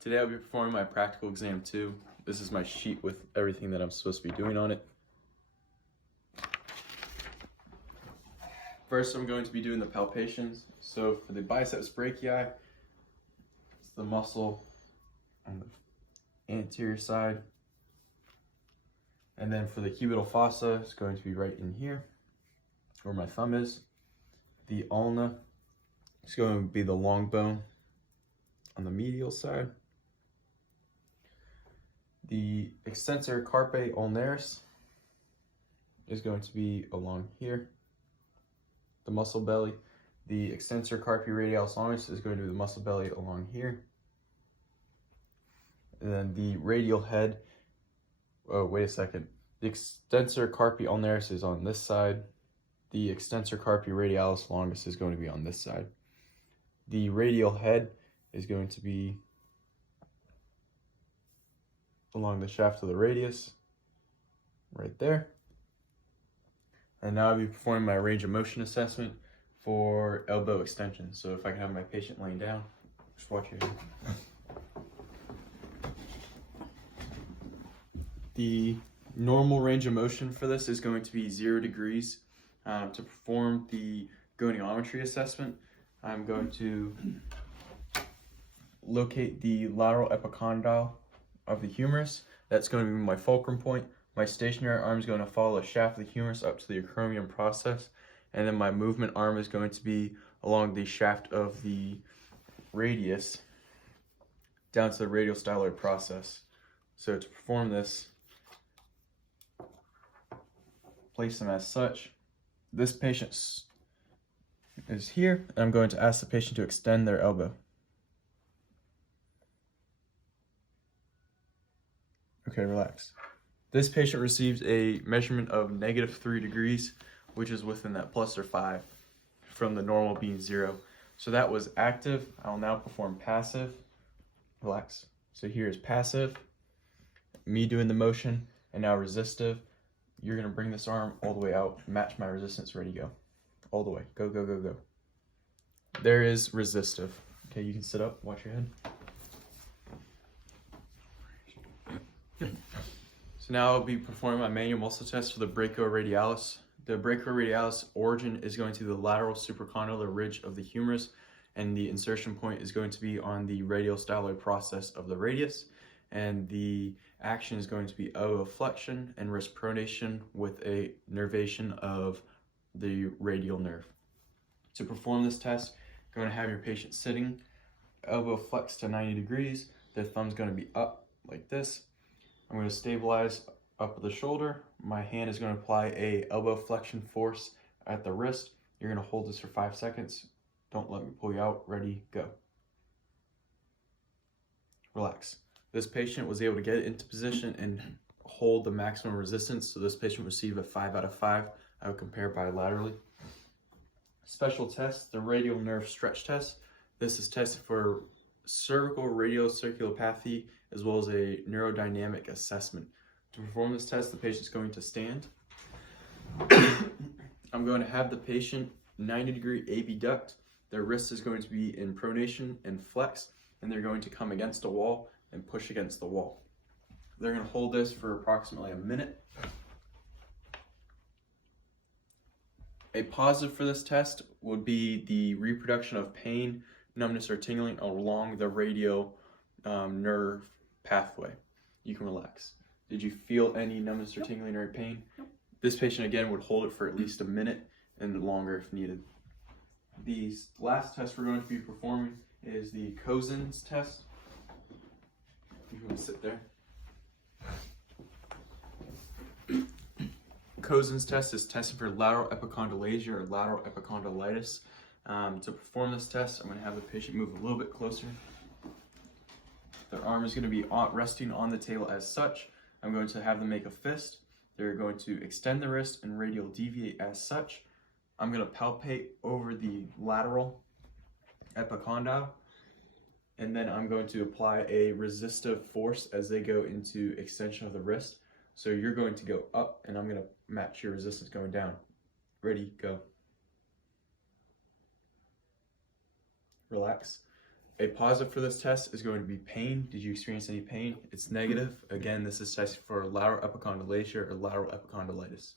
Today I'll be performing my practical exam 2. This is my sheet with everything that I'm supposed to be doing on it. First I'm going to be doing the palpations. So for the biceps brachii, it's the muscle on the anterior side. And then for the cubital fossa, it's going to be right in here, where my thumb is. The ulna is going to be the long bone on the medial side. The extensor carpi ulnaris is going to be along here, the muscle belly. The extensor carpi radialis longus is going to be the muscle belly along here. And then the radial head, oh wait a second, the extensor carpi ulnaris is on this side. The extensor carpi radialis longus is going to be on this side. The radial head is going to be along the shaft of the radius, right there. And now I'll be performing my range of motion assessment for elbow extension. So if I can have my patient laying down, just watch your head. The normal range of motion for this is going to be 0 degrees. To perform the goniometry assessment, I'm going to locate the lateral epicondyle of the humerus. That's going to be my fulcrum point. My stationary arm is going to follow the shaft of the humerus up to the acromion process, and then my movement arm is going to be along the shaft of the radius down to the radial styloid process. So to perform this, place them as such. This patient is here, and I'm going to ask the patient to extend their elbow. Okay, relax. This patient received a measurement of -3 degrees, which is within that +5 from the normal being 0. So that was active. I'll now perform passive. Relax. So here is passive, me doing the motion, and now resistive. You're gonna bring this arm all the way out, match my resistance, ready, go. All the way, go, go, go, go. There is resistive. Okay, you can sit up, watch your head. So now I'll be performing my manual muscle test for the brachioradialis. The brachioradialis origin is going to be the lateral supracondylar ridge of the humerus, and the insertion point is going to be on the radial styloid process of the radius, and the action is going to be elbow flexion and wrist pronation with a nervation of the radial nerve. To perform this test, you're going to have your patient sitting, elbow flexed to 90 degrees, their thumb's going to be up like this. I'm going to stabilize up at the shoulder. My hand is going to apply a elbow flexion force at the wrist. You're going to hold this for 5 seconds. Don't let me pull you out. Ready, go. Relax. This patient was able to get into position and hold the maximum resistance, so this patient received a 5 out of 5. I would compare bilaterally. Special test, the radial nerve stretch test. This is tested for cervical radiocirculopathy as well as a neurodynamic assessment. To perform this test, the patient is going to stand. I'm going to have the patient 90-degree abduct. Their wrist is going to be in pronation and flex, and they're going to come against a wall and push against the wall. They're going to hold this for approximately a minute. A positive for this test would be the reproduction of pain, numbness, or tingling along the radial nerve pathway. You can relax. Did you feel any numbness or tingling or pain? Nope. This patient again would hold it for at least a minute and longer if needed. The last test we're going to be performing is the Cozen's test. You can sit there. Cozen's test is testing for lateral epicondylasia or lateral epicondylitis. To perform this test, I'm going to have the patient move a little bit closer. Their arm is going to be resting on the table as such. I'm going to have them make a fist. They're going to extend the wrist and radial deviate as such. I'm going to palpate over the lateral epicondyle, and then I'm going to apply a resistive force as they go into extension of the wrist. So you're going to go up, and I'm going to match your resistance going down. Ready, go. Relax. A positive for this test is going to be pain. Did you experience any pain? It's negative. Again, this is testing for lateral epicondylalgia or lateral epicondylitis.